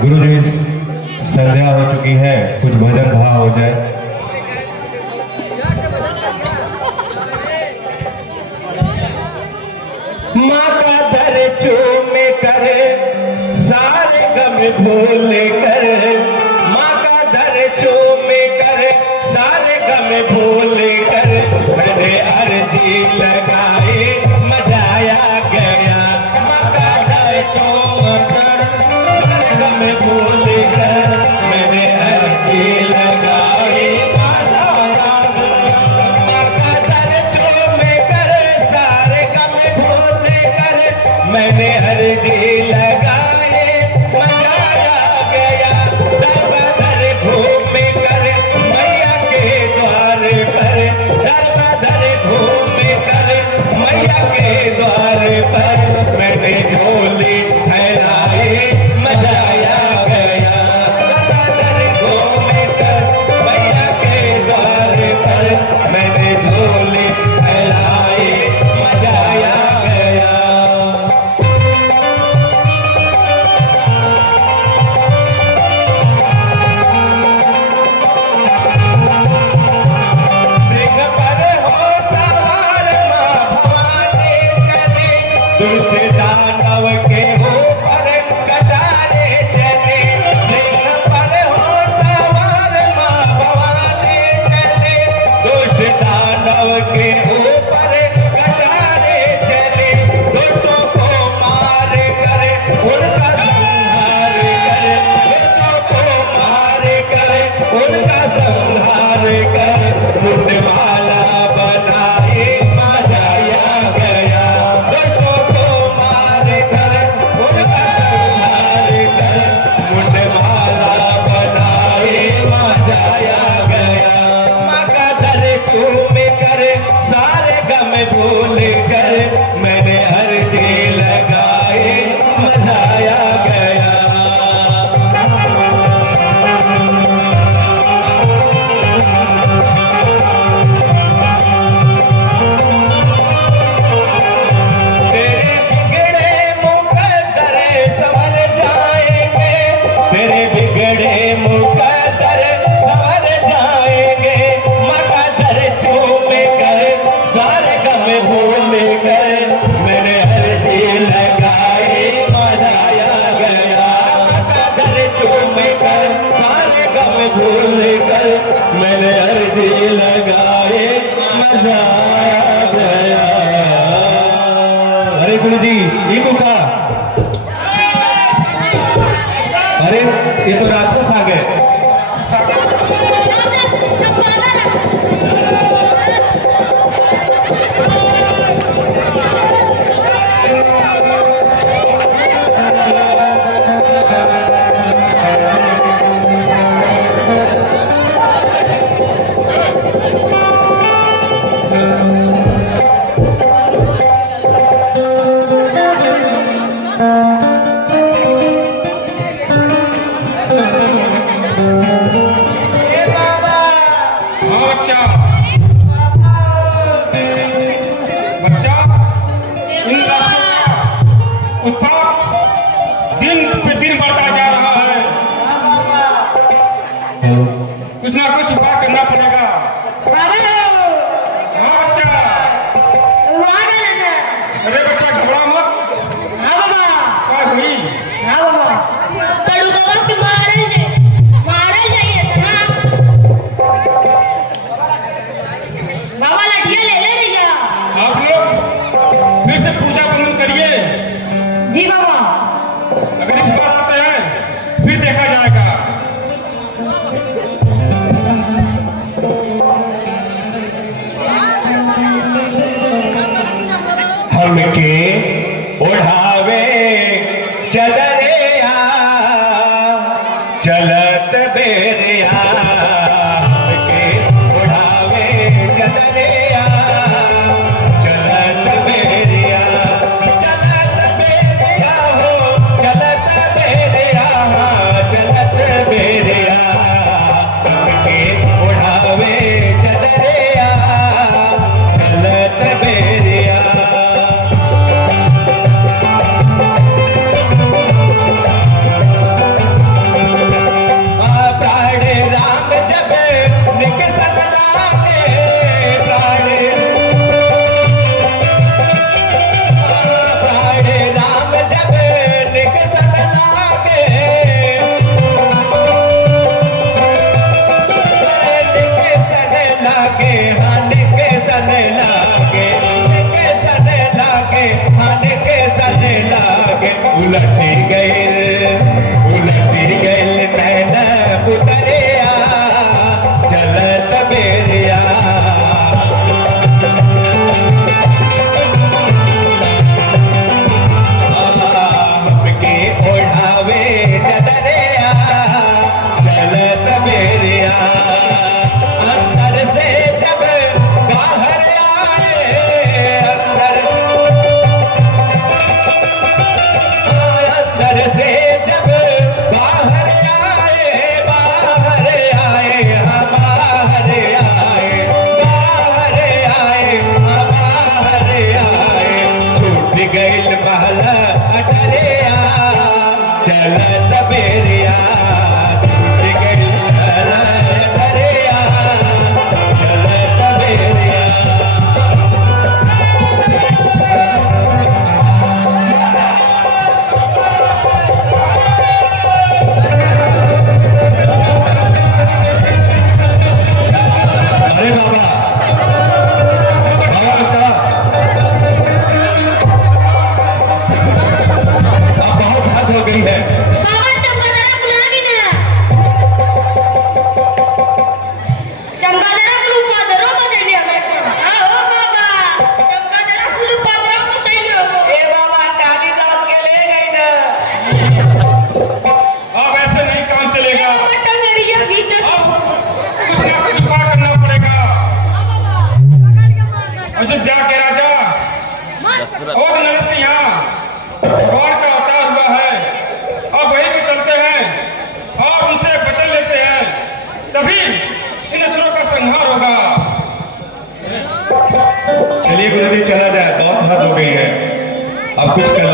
गुरुजी संध्या हो चुकी है, कुछ भजन भाव हो जाए। माँ का दर चूमे करे सारे गम भूल कर, माँ का दर चूमे करे सारे गम भूल कर, मैंने अर्जी लगाई मजा आ गया। माँ का दर चूम कर सारे गम भूल कर, मैंने अर्जी लगाई मजा आ गया। माँ का दर चूमे करे सारे गम भूल कर, मैंने अर्जी लगाए मजा आ गया। दर बदर घूम कर मैया के द्वार पर, दर बदर घूम कर मैया के द्वार पर, मैंने झोली फैलाई मजा आ गया। दर बदर घूम कर मैया के द्वार पर, मैंने झोली फैलाई मजा आ गया। दुष्ट दानव के ऊपर कटारे चले, सिंह पर हो सवार माँ भवानी चले। दुष्ट दानव के ऊपर कटारे चले, दुष्टों को मार कर उनका संहार करे, दुष्टों को मार कर उनका संहार करे, मुंडमाला बनाए मजा आ गया। दुष्टों को मार कर उनका संहार कर, मुंडमाला बनाए मजा आ गया। माँ का दर चूम कर सारे गम भूल कर, मैंने अर्जी लगाए मजा आ गया। तेरे बिगड़े मुकद्दर संवर जाएंगे, तेरे बिगड़े मुकद्दर संवर जाएंगे। माँ का दर चूम कर सारे गम भूल कर, मैंने अर्जी लगाए मजा आ गया। माँ का दर चूम कर सारे गम भूल कर, मैंने अर्जी लगाए मजा आ गया। अरे गुरुजी ये का, अरे ये तो राक्षस आ गए। बच्चा इन उत्पाद दिन पे दिन बढ़ता जा रहा है, कुछ ना कुछ उपाय करना पड़ेगा। हाँ बच्चा, अरे बच्चा घबरा मत। क्या हुई? आप लोग फिर से पूजा बंदन करिए। जी बाबा। अगर इस बार आते हैं फिर देखा जाएगा। हमके उड़ावे चदरिया चलत बेरिया, हमके उड़ावे चदरिया चलत बेरिया, चलत बेरिया हो चलत बेरिया, चलत बेरिया, हमके उड़ावे चदरिया उलट गइल नैना पुतरिया चलत बेरिया हमके ओढ़ावे चदरिया चलत बेरिया अंदर से जब बाहर आए अंदर से जब बाहर आए बाहर आए हाँ बाहर आए बाहर आए हाँ बाहर आए छूट गइल महला अटरिया चलत बेरिया छूट गइल महला अटरिया चलत बेरिया अरे बाबा बाबा बच्चा अब बहुत हद हो गई है बाबा चमगादड़ बुला भी ना चमगादड़ को पादरो बचैले हमें हां हो बाबा चमगादड़ को पादरो बचैले ए बाबा कालिदास के ले गई ना अब ऐसे नहीं काम चलेगा बट्टा गरिया घींच अब कुछ ना कुछ उपाय करना पड़ेगा अयोध्या के राजा और नरेश के यहाँ भगवान का अवतार हुआ है अब वहीं पे चलते हैं और उनसे वचन लेते हैं तभी इन असुरों का संहार होगा चलिए गुरुदेव चला जाए बहुत हद हो गई है अब कुछ कर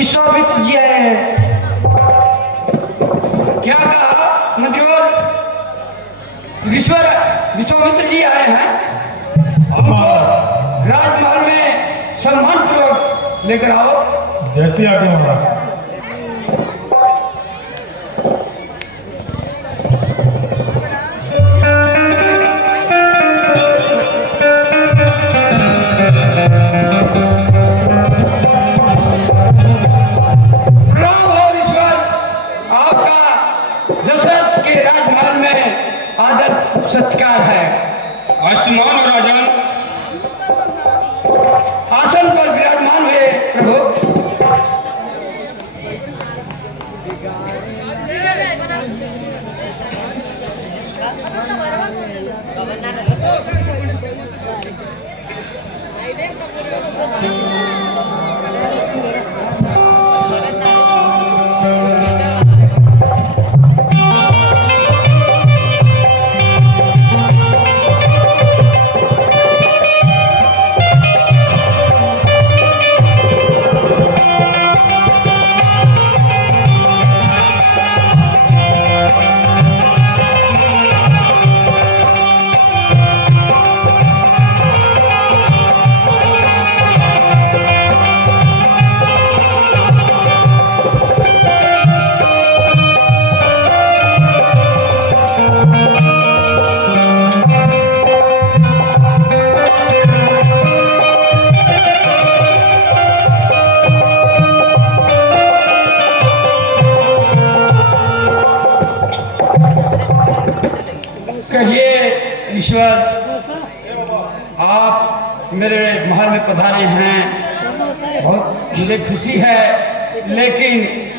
विश्वामित्र जी आए हैं। क्या कहा मंत्रिवर? विश्वामित्र जी आए हैं, हमको राजमहल में सम्मान पूर्वक लेकर आओ। जैसे आगे होगा। प्रणाम हो ईश्वर, आपका दशरथ के राजमहल में आदर सत्कार है। आयुष्मान हो राजन। आसन पर विराजमान हुए प्रभु। कहिए ईश्वर, आप मेरे महल में पधारे हैं, बहुत मुझे खुशी है, लेकिन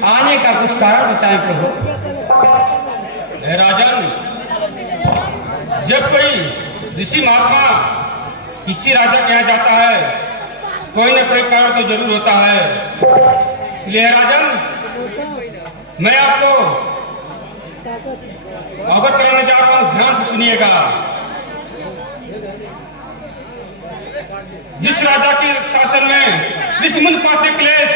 आने का कुछ कारण बताएं प्रभु। राजन, जब कोई ऋषि महात्मा किसी राजा के यहाँ जाता है, कोई न कोई कारण तो जरूर होता है। इसलिए राजन, मैं आपको अवगत कराने जा रहा हूं, ध्यान से सुनिएगा। जिस राजा के शासन में ऋषि मुनि पाते क्लेश,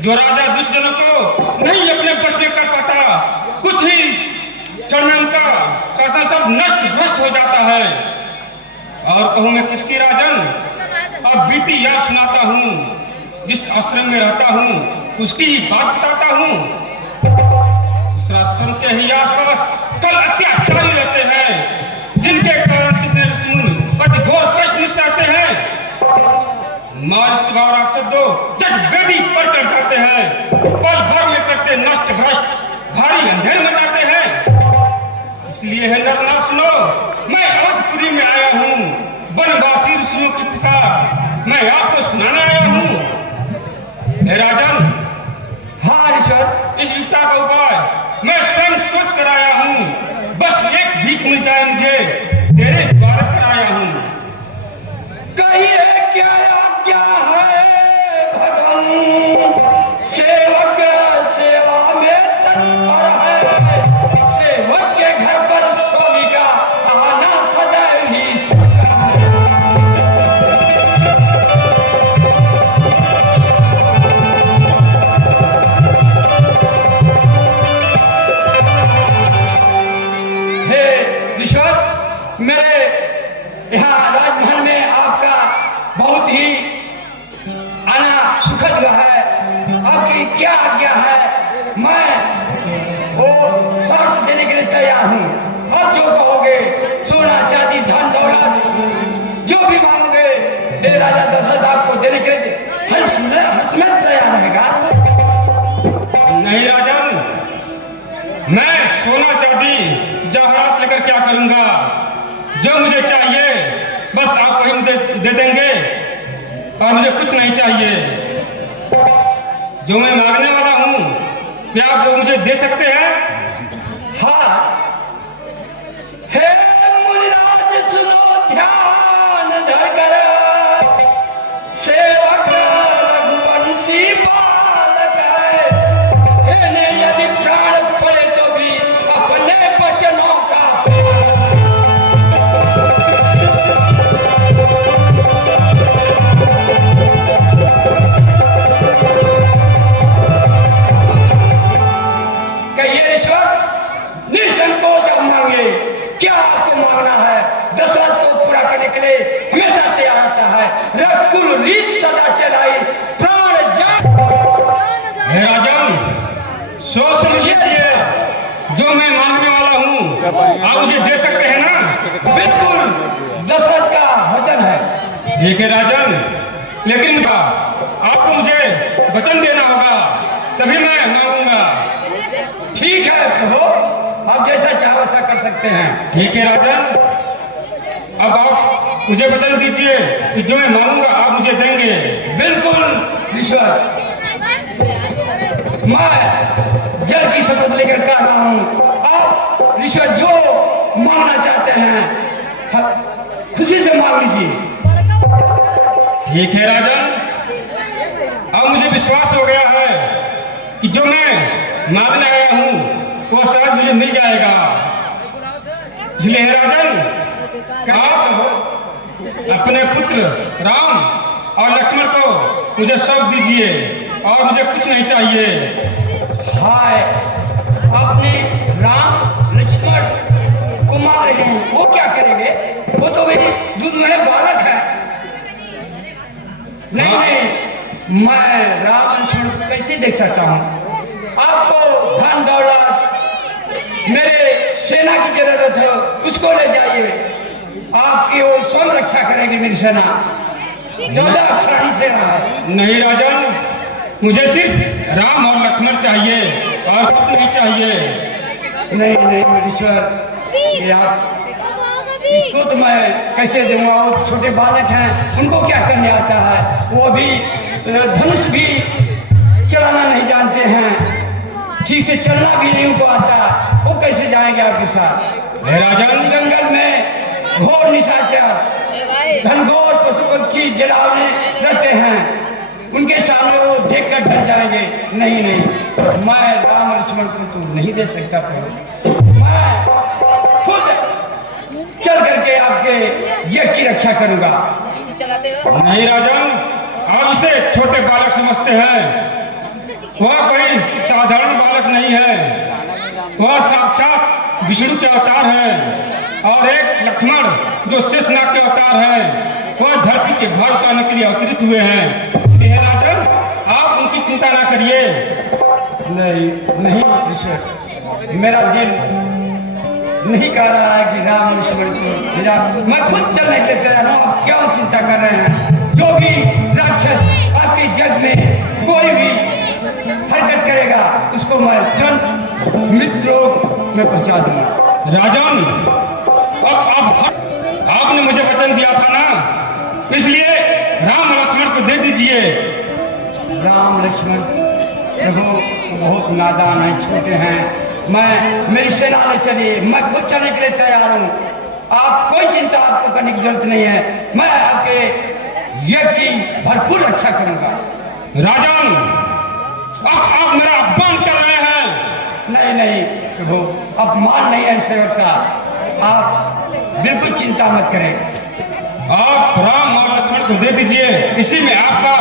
जो राजा दुष्टजनों को नहीं अपने वश में कर पाता, कुछ ही क्षण में उनका शासन सब नष्ट भ्रष्ट हो जाता है। और कहूं मैं किसकी राजन, अब बीती याद सुनाता हूं। जिस आश्रम में रहता हूं उसकी ही बात बताता हूं। उस आश्रम के ही आसपास कल अत्याचारी रहते हैं, जिनके कारण कितने ऋषि मुनि अति घोर कष्ट सहते हैं। मार स्वभाव राक्षस दो जट वेदी पर चढ़ जाते हैं, पल भर में करते नष्ट भ्रष्ट, भारी अंधेर मचाते हैं। इसलिए है नर ना सुनो, मैं अवधपुरी में आया हूँ, वनवासी ऋषियों की पुकार मैं आपको सुनाने आया हूँ। हे राजन, हाँ ईश्वर, इस विपदा का उपाय मैं स्वयं सोच कर आया हूँ। बस एक भीख मिल जाए मुझे, तेरे द्वार पर आया हूँ। कहिए क्या आज्ञा है भगवान, सेवक सेवा में तत्पर है। सेवक के घर पर स्वामी का आना सदैव ही सुखद है। हे ईश्वर, मेरे यहाँ राजमहल में आपका बहुत ही आना सुखद हुआ है। आपकी क्या आज्ञा है, मैं वो साहस देने के लिए तैयार हूँ। अब जो कहोगे, सोना चांदी धन दौलत जो भी मांगोगे, मेरे राजा दशरथ आपको देने के लिए हर्ष में तैयार रहेगा। नहीं राजन, मैं सोना चांदी जवाहरात लेकर क्या करूंगा। जो मुझे चाहिए बस आप वही मुझे दे देंगे, और मुझे कुछ नहीं चाहिए। जो मैं मांगने वाला हूँ, क्या आप वो मुझे दे सकते हैं? हाँ, हे मुनिराज सुनो ध्यान धरकर, सेवक रघुवंशी पालक है। इन्हें यदि प्राण पड़े तो भी अपने वचनों का मुझे दे सकते हैं ना? बिल्कुल दशरथ का वचन है। ठीक है राजन, लेकिन आपको मुझे वचन देना होगा, तभी मैं मांगूंगा। ठीक है प्रभु, आप जैसा चाहो वैसा कर सकते हैं। ठीक है राजन, अब आप मुझे वचन दीजिए कि जो मैं मांगूंगा आप मुझे देंगे। बिल्कुल ईश्वर, मैं जल की शपथ लेकर कह रहा हूँ, आप ईश्वर जो मांगना चाहते हैं खुशी से मांग लीजिए। ठीक है राजन, अब मुझे विश्वास हो गया है कि जो मैं मांगने आया हूँ वो शायद मुझे मिल जाएगा। इसलिए है राजन, आप अपने पुत्र राम और लक्ष्मण को मुझे सौंप दीजिए और मुझे कुछ नहीं चाहिए। हाय, आपने राम लक्ष्मण को मांग रहे हैं, वो क्या करेंगे? वो तो मेरी दूध में बालक है। नहीं नहीं, मैं राम लक्ष्मण को कैसे देख सकता हूँ? आपको धन दौलत, मेरे सेना की जरूरत है, उसको ले जाइए। आपकी वो स्वयं रक्षा करेगी मेरी सेना। 14 अक्षराणी सेना है। नहीं राजन, मुझे सिर्फ राम और लक्ष्मण चाहिए और कुछ नहीं चाहिए। नहीं नहीं मेरीश्वर, ये आप इसको तो मैं कैसे दूंगा? वो छोटे बालक हैं, उनको क्या करने आता है? वो अभी धनुष भी चलाना नहीं जानते हैं, ठीक से चलना भी नहीं उनको आता, वो कैसे जाएंगे आपके साथ? राजन, जंगल में घोर निशाचर, घनघोर पशु पक्षी डरावने रहते हैं, उनके सामने वो देख कर डर जाएंगे। नहीं नहीं, मैं राम लक्ष्मण को तो नहीं दे सकता। मैं खुद चल करके आपके जग की रक्षा करूंगा। नहीं राजन, आप इसे छोटे बालक समझते हैं, वह कोई साधारण बालक नहीं है, वह साक्षात विष्णु के अवतार है। और एक लक्ष्मण जो शेषनाग के अवतार है, वह धरती के भार उतारने के लिए अवतरित हुए हैं। राजन, आप उनकी चिंता ना करिए। नहीं नहीं ईश्वर, मेरा दिल नहीं कह रहा है कि राम लक्ष्मण को मेरा, मैं खुद चलने के लिए तैयार हूँ। आप क्यों चिंता कर रहे हैं? जो भी राक्षस आपके जग में कोई भी हरकत करेगा, उसको मैं तुरंत मृत्युलोक में पहुंचा दूंगा। राजन, अब आपने मुझे वचन दिया था ना, इसलिए राम और लक्ष्मण को दे दीजिए। राम लक्ष्मण प्रभु बहुत नादान हैं, छोटे हैं। मेरी सेना ले चलिए, मैं खुद चलने के लिए तैयार हूँ। आप कोई चिंता आपको करने की जरूरत नहीं है, मैं आपके यज्ञ की भरपूर रक्षा करूंगा। राजन, आप मेरा अपमान कर रहे हैं। नहीं नहीं प्रभु, अपमान नहीं है सेवक का, आप बिल्कुल चिंता मत करें। आप राम और लक्ष्मण को दे दीजिए, इसी में आपका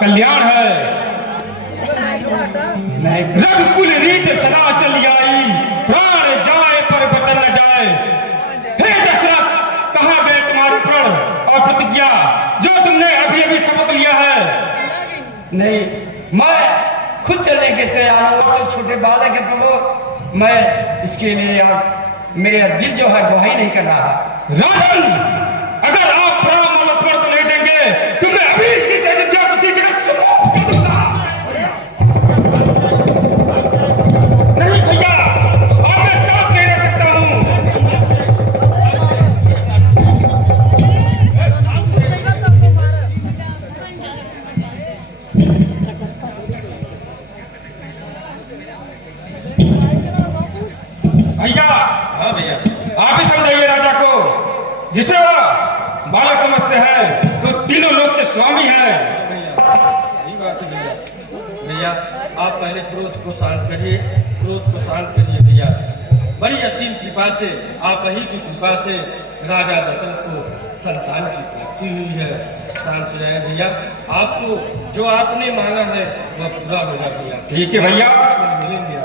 कल्याण है। रघुकुल रीत सदा चली आई, प्राण जाए पर वचन न जाए। हे दशरथ, कहाँ गए तुम्हारी प्रण और प्रतिज्ञा जो तुमने अभी अभी शपथ लिया है? नहीं, मैं खुद चलने के तैयार हूँ। तो छोटे बालक है प्रभु, मैं इसके लिए मेरा दिल जो है गवाही नहीं कर रहा। राजन, अगर आप राम और लक्ष्मण को नहीं देंगे तो मैं अभी इस अयोध्या किसी जगह समाप्त कर दूंगा। नहीं भैया, अब मैं साथ नहीं रह सकता हूँ। भैया, हाँ भैया, आप ही समझाइए राजा को, जिसे वो बालक समझते हैं, तो तीनों लोग के स्वामी हैं। सही बात है भैया। भैया, आप पहले क्रोध को शांत करिए, क्रोध को शांत करिए भैया। बड़ी असीम कृपा से, आप ही की कृपा से राजा दशरथ को संतान की प्राप्ति हुई है। शांत हो जाए भैया, आपको जो आपने मांगा है वह पूरा होगा भैया। ठीक है भैया, मिलेंगे।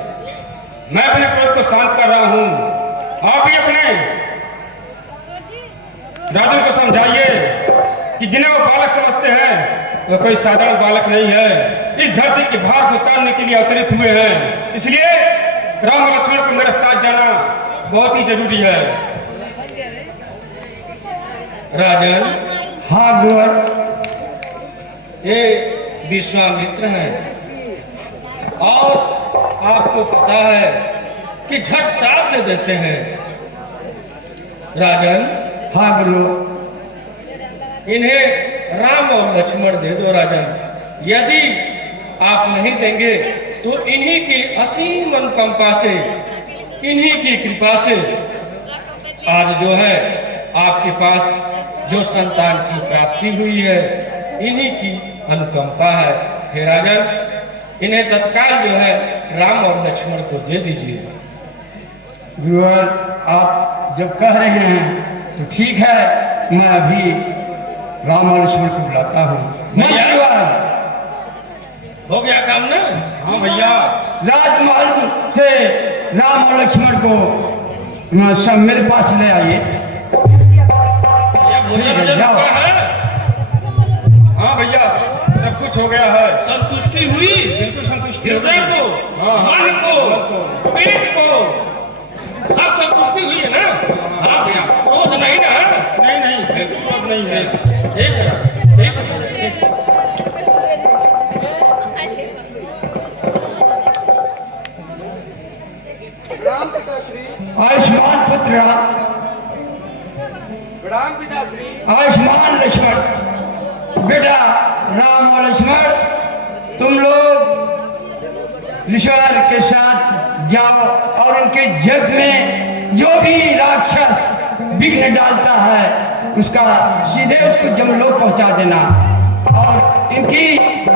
मैं अपने क्रोध को शांत कर रहा हूँ, आप भी अपने राजन को समझाइए कि जिन्हें वो बालक समझते हैं वो कोई साधारण बालक नहीं है, इस धरती के भार को उतारने के लिए अवतरित हुए हैं। इसलिए राम और लक्ष्मण को मेरे साथ जाना बहुत ही जरूरी है। राजन, हाँ गुरुवर। ये विश्वामित्र हैं और आपको पता है कि झट साथ दे देते हैं। राजन, हाँ गुरु। इन्हें राम और लक्ष्मण दे दो राजन। यदि आप नहीं देंगे तो इन्हीं की असीम अनुकंपा से, इन्हीं की कृपा से आज जो है आपके पास जो संतान की प्राप्ति हुई है, इन्हीं की अनुकंपा है। हे राजन, इन्हें तत्काल जो है राम और लक्ष्मण को दे दीजिए। गुरुवर, आप जब कह रहे हैं तो ठीक है, मैं अभी राम और लक्ष्मण को बुलाता हूँ। मंत्रीवर, हो गया काम ना? हाँ भैया। राजमहल से राम और लक्ष्मण को सब मेरे पास ले आइए। ये भोजन ठीक है, जाओ। हुआ है? हाँ भैया, सब कुछ हो गया है। संतुष्टि हुई? बिल्कुल संतुष्टि हृदय को, हाँ, हाँ। मन को, पेट को, सब संतुष्टि हुई है ना? हाँ भैया, क्रोध नहीं ना? नहीं नहीं, बिल्कुल नहीं है। ठीक है, ठीक है। आयुष्मान पुत्र राम, प्रणाम पिताश्री। आयुष्मान लक्ष्मण। बेटा राम और लक्ष्मण, तुम लोग ऋषवर के साथ जाओ और उनके जग में जो भी राक्षस विघ्न डालता है उसका सीधे उसको जमलोक पहुंचा देना और इनकी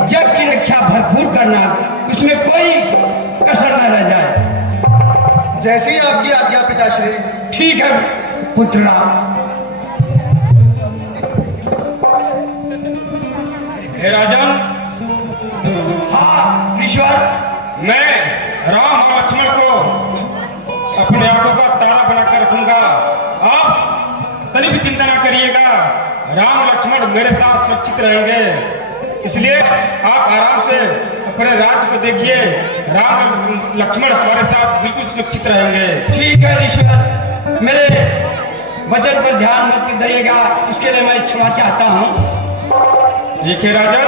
जग की रक्षा भरपूर करना, उसमें कोई कसर न रह जाए। जैसी आपकी आज्ञा पिताश्री। ठीक है पुत्र राम। हे राजन, हाँ ईश्वर, मैं राम और लक्ष्मण को अपने आंखों का तारा बनाकर रखूंगा। आप कभी भी चिंता ना करिएगा, राम और लक्ष्मण मेरे साथ सुरक्षित रहेंगे। इसलिए आप आराम से अपने राज्य को देखिए, राम और लक्ष्मण हमारे साथ बिल्कुल सुरक्षित रहेंगे। ठीक है ईश्वर, मेरे वचन पर ध्यान मत दीजिएगा, इसके लिए मैं क्षमा चाहता हूँ। ठीक है राजन,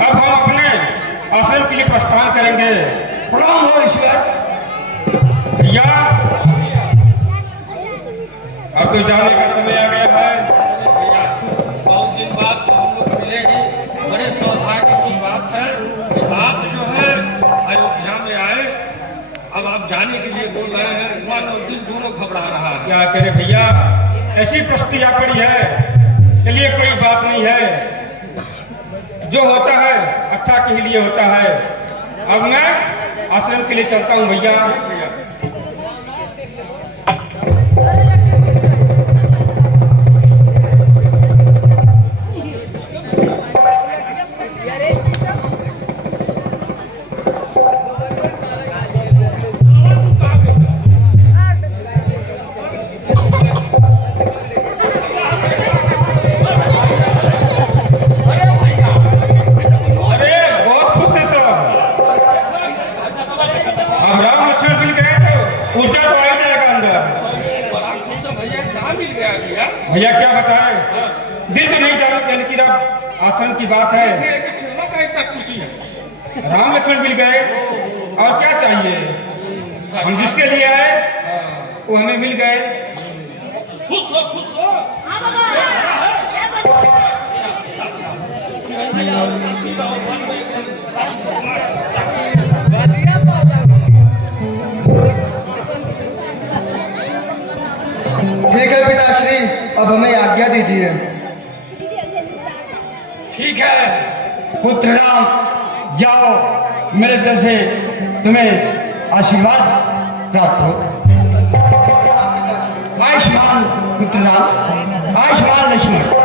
अब हम अपने आश्रम के लिए प्रस्थान करेंगे। प्रणाम हो ईश्वर। भैया, अब तो जाने का समय आ गया है। भैया, बहुत दिन बाद तो हम लोग मिले ही, बड़े सौभाग्य की बात है कि आप जो है अयोध्या में आए। अब आप जाने के लिए बोल रहे हैं, मन और दिल दोनों घबरा रहा है। क्या करें भैया, ऐसी परिस्थिति आ पड़ी है। चलिए कोई बात नहीं है, जो होता है अच्छा के ही लिए होता है। अब मैं आश्रम के लिए चलता हूँ भैया। भैया क्या बताएं, दिल तो नहीं जाना क्या, लेकिन अब आश्रम की बात है। खुशी है, राम लक्ष्मण मिल गए और क्या चाहिए। हम जिसके लिए आए वो हमें मिल गए। खुश हो, खुश हो। ठीक है पिताश्री, अब हमें आज्ञा दीजिए। ठीक है पुत्र राम, जाओ, मेरे तरफ से तुम्हें आशीर्वाद प्राप्त हो। आयुष्मान पुत्र राम, आयुष्मान लक्ष्मण।